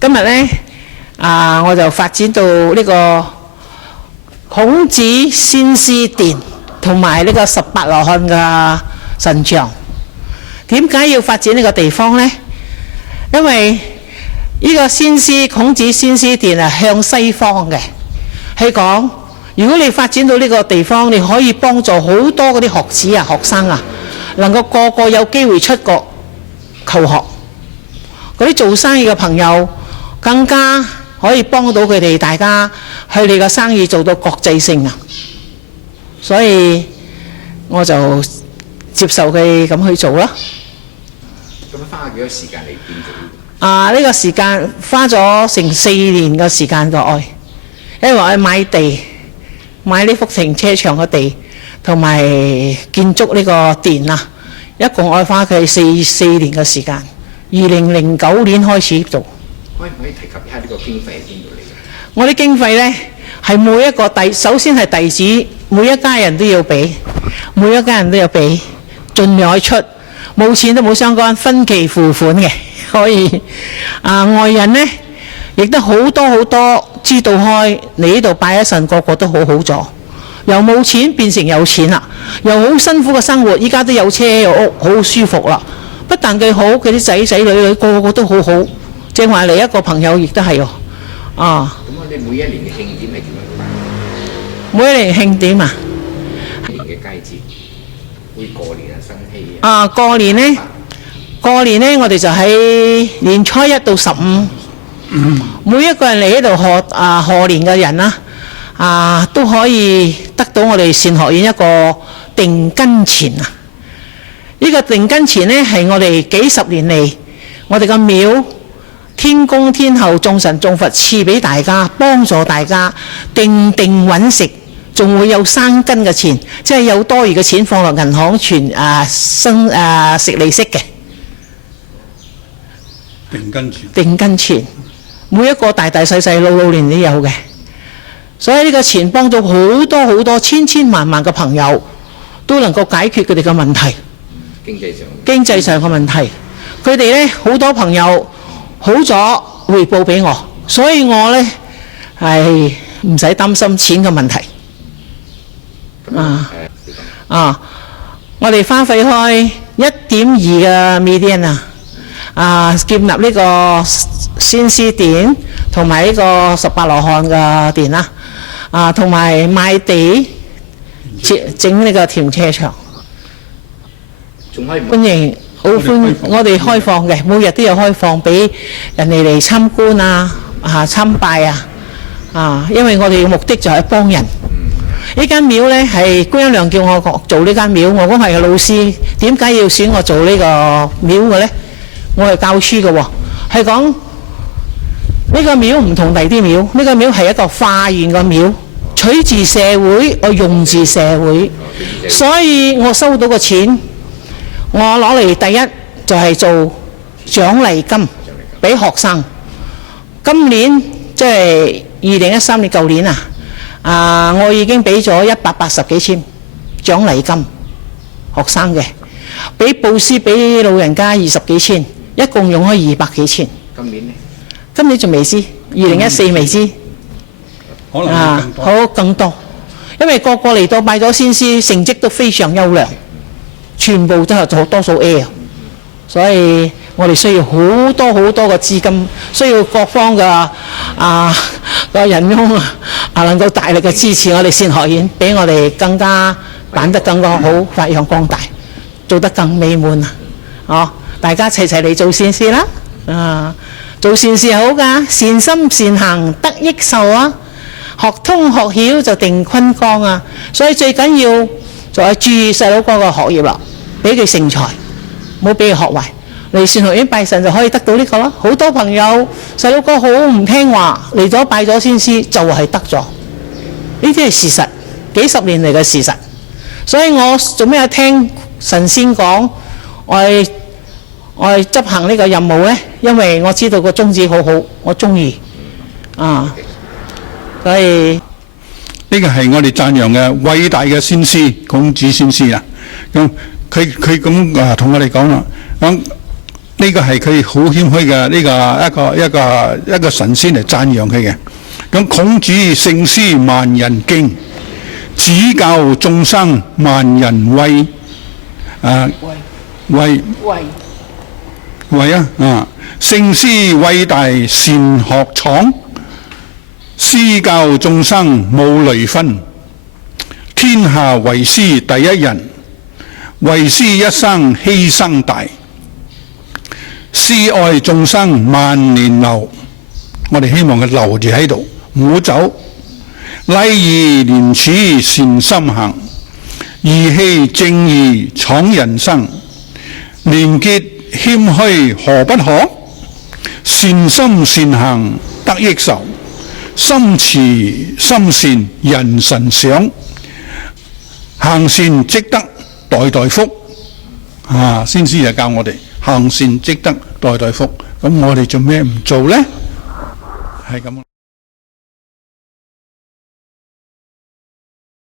今日呢，我就發展到呢個孔子先師殿同埋呢個18羅漢嘅神像。點解要發展呢個地方呢？因為呢個孔子先師殿係向西方嘅，係講如果你發展到呢個地方，你可以幫助好多嗰啲學子啊、學生啊，能夠個個有機會出國求學。嗰啲做生意嘅朋友更加可以幫到佢哋，大家佢哋嘅生意做到國際性啊！所以我就接受佢咁去做啦。咁花幾多時間嚟建造？呢個時間花咗成4年嘅時間嘅愛，因為我買地，買呢幅停車場嘅地，同埋建築呢個殿啊，一共愛花佢4年嘅時間。2009年開始做。可唔可以提及一下呢個經費係邊度嚟嘅？我啲經費呢，係每一個首先係弟子，每一家人都要俾，每一家人都要俾，盡量去出，冇錢都冇相干，分期付款嘅可以。外人呢，亦都好多知道開嚟呢度拜一陣，個個都好好咗，由冇錢變成有錢啦，又好辛苦嘅生活，依家都有車有屋，好舒服啦。不但佢好，佢啲仔女個個都好好。正話嚟一個朋友亦都係喎。咁我哋每一年嘅慶典係點樣辦？每一年慶典啊？年嘅佳節，會過年啊、新禧啊。過年呢，我哋就喺年初1到15，每一個人嚟呢度賀年嘅人啦，都可以得到我哋善學院一個定根錢啊！呢個定根錢呢，係我哋幾十年嚟，我哋個廟天公天后眾神眾佛賜俾大家，幫助大家定揾食，仲會有生根嘅錢，即係有多餘嘅錢放落銀行存食利息嘅。定根錢，每一個大細老年都有嘅，所以呢個錢幫到好多千萬嘅朋友，都能夠解決佢哋嘅問題。經濟上嘅問題，佢哋呢好多朋友好咗回報俾我，所以我呢係唔使擔心錢嘅問題。我哋花費開1.2嘅 million 建立呢個先師殿同埋呢個18羅漢嘅殿啦，同埋賣地整呢個停車場。歡迎，好歡，我哋開放嘅，每日都有開放俾人哋嚟參觀參拜因為我哋嘅目的就係幫人。呢間廟呢係觀音娘叫我做呢間廟，我嗰係個老師，點解要選我做呢個廟嘅呢？我係教書嘅喎，係講呢個廟唔同第啲廟，呢個廟係一個化緣嘅廟，取自社會，我用自社會，所以我收到個錢。我攞嚟第一就係做獎勵金俾學生。今年即係2013年舊年我已經俾咗180幾千獎勵金學生嘅，俾布施俾老人家20幾千，一共用開200幾千。今年呢？今年仲未知，2014未知，可能好更多，因為個個嚟到拜咗先師，成績都非常優良。全部都係做多數 A 所以我哋需要好多嘅資金，需要各方嘅人工能夠大力嘅支持我哋善學院，俾我哋更加辦得更加好，發揚光大，做得更美滿大家齊嚟做善事啦！做善事好㗎，善心善行得益壽學通學曉就定坤光所以最緊要就係注意細佬哥嘅學業啦，俾佢成才，唔好俾佢學壞。嚟善學院拜神就可以得到呢個啦。好多朋友細佬哥好唔聽話，嚟咗拜咗先師就係得咗，呢啲係事實，幾十年嚟嘅事實。所以我做咩聽神仙講，我執行呢個任務呢？因為我知道個宗旨好好，我中意所以。呢個係我哋讚揚嘅偉大嘅先師孔子先師咁佢咁同我哋講啦，呢個係佢好謙虛嘅呢個一個神仙嚟讚揚佢嘅。咁孔子聖師萬人敬，指教眾生萬人畏。為聖師偉大善學闖，施教眾生無累分。天下為師第一人，為師一生犧牲大。師愛眾生萬年留，我哋希望佢留住喺度，唔好走。禮義廉恥善心行，義氣正義闖人生。廉潔謙虛何不可？善心善行得益壽，心慈心善人神賞。行善積德代代福。先師就教我哋行善積德代代福。咁我哋做咩唔做呢？係咁。